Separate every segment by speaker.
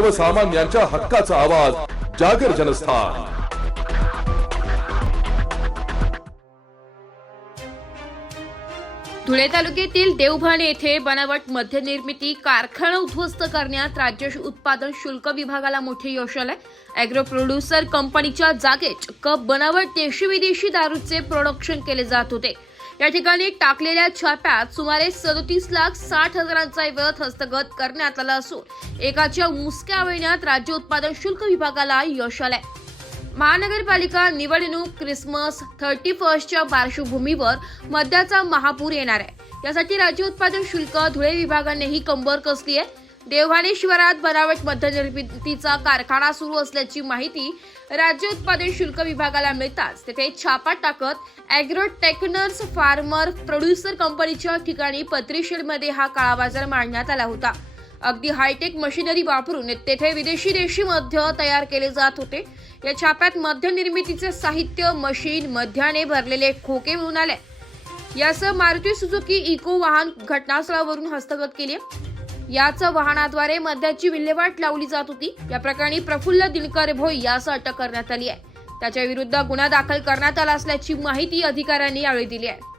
Speaker 1: सर्वसामान्यांच्या हक्काचा आवाज जागर जनस्थान.
Speaker 2: धुळे तालुक्यातील देवभाणे येथे बनावट मध्यनिर्मिती कारखाना उद्ध्वस्त करण्यात राज्य उत्पादन शुल्क विभागाला मोठे यश आलंय. अॅग्रो प्रोड्युसर कंपनीच्या जागेत कप बनावट देशी विदेशी दारूचे प्रोडक्शन केले जात होते. या ठिकाणी टाकलेल्या छाप्यात सुमारे सदतीस लाख साठ हजारांचा विरोध हस्तगत करण्यात आला असून एकाच्या मुसक्या महिन्यात राज्य उत्पादन शुल्क विभागाला यश आलंय. महानगरपालिका निवडणूक क्रिसमस थर्टी फर्स्टच्या पार्श्वभूमीवर मद्याचा महापूर येणार आहे. यासाठी राज्य उत्पादन शुल्क धुळे विभागानेही कंबर कसली आहे? देवहाणे शिवारात बनावट मद्यनिर्मितीचा कारखाना सुरू असल्याची माहिती राज्य उत्पादन शुल्क विभागाला मिळताच. तेथे छापा टाकत अॅग्रो टेक्नर्स फार्मर प्रोड्युसर कंपनीच्या ठिकाणी पत्रीशेडमध्ये हा काळाबाजार मांडण्यात आला होता. अगदी हायटेक मशिनरी वापरून तेथे विदेशी देशी मध्य तयार केले जात होते. या छाप्यात मध्य निर्मितीचे साहित्य मशीन मध्याने भरलेले खोके मिळून आले. यासह मारुती सुझुकी इको वाहन घटनास्थळावरून हस्तगत केली याच वाहनाद्वारे मद्याची विल्हेवाट लावली जात होती. या प्रकरणी प्रफुल्ल दिनकर भोई यास अटक करण्यात आली आहे. त्याच्या विरुद्ध गुन्हा दाखल करण्यात आला असल्याची माहिती अधिकाऱ्यांनी यावेळी दिली आहे.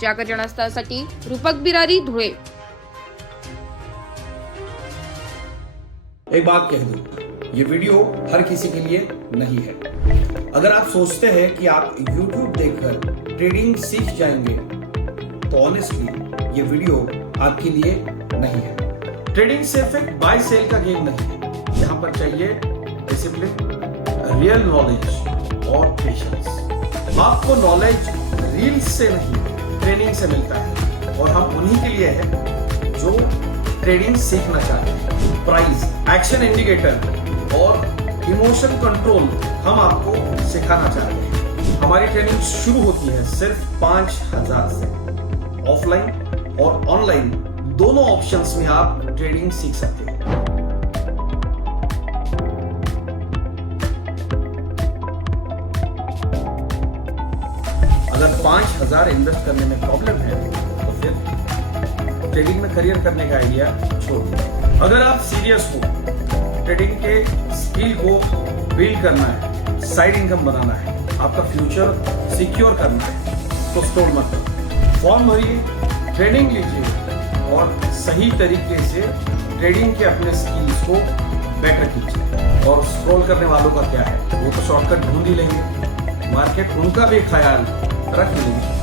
Speaker 2: जागर जनस्थळासाठी रूपक बिरारी धुळे.
Speaker 3: एक बात कह दूं ये वीडियो हर किसी के लिए नहीं है। अगर आप सोचते हैं कि आप YouTube देखकर ट्रेडिंग सीख जाएंगे तो ऑनेस्टली ये वीडियो आपके लिए नहीं है। ट्रेडिंग सिर्फ़ एक बाय सेल का गेम नहीं है। यहाँ पर चाहिए डिसिप्लिन रियल नॉलेज और पेशेंस आपको नॉलेज रील्स से नहीं ट्रेनिंग से मिलता है। और हम उन्हीं के लिए हैं जो ट्रेडिंग सीखना चाहते हैं। प्राइस एक्शन इंडिकेटर और इमोशन कंट्रोल हम आपको सिखाना चाहते हैं। हमारी ट्रेनिंग शुरू होती है सिर्फ़ पाँच हज़ार से। ऑफलाइन और ऑनलाइन दोनों ऑप्शंस में आप ट्रेडिंग सीख सकते हैं। अगर पाँच हज़ार इन्वेस्ट करने में प्रॉब्लम है तो फिर ट्रेडिंग में करियर करने का आइडिया छोड़ दो अगर आप सीरियस हो ट्रेडिंग के स्किल को बिल्ड करना है साइड इनकम बनाना है, आपका फ्यूचर सिक्योर करना है तो स्टोर मत करो। फॉर्म भरिए, ट्रेनिंग लीजिए और सही तरीके से ट्रेडिंग के अपने स्किल्स को बेटर कीजिए। और स्क्रॉल करने वालों का क्या है? वो तो शॉर्टकट ढूंढ ही लेंगे। मार्केट उनका भी ख्याल रख लेंगे।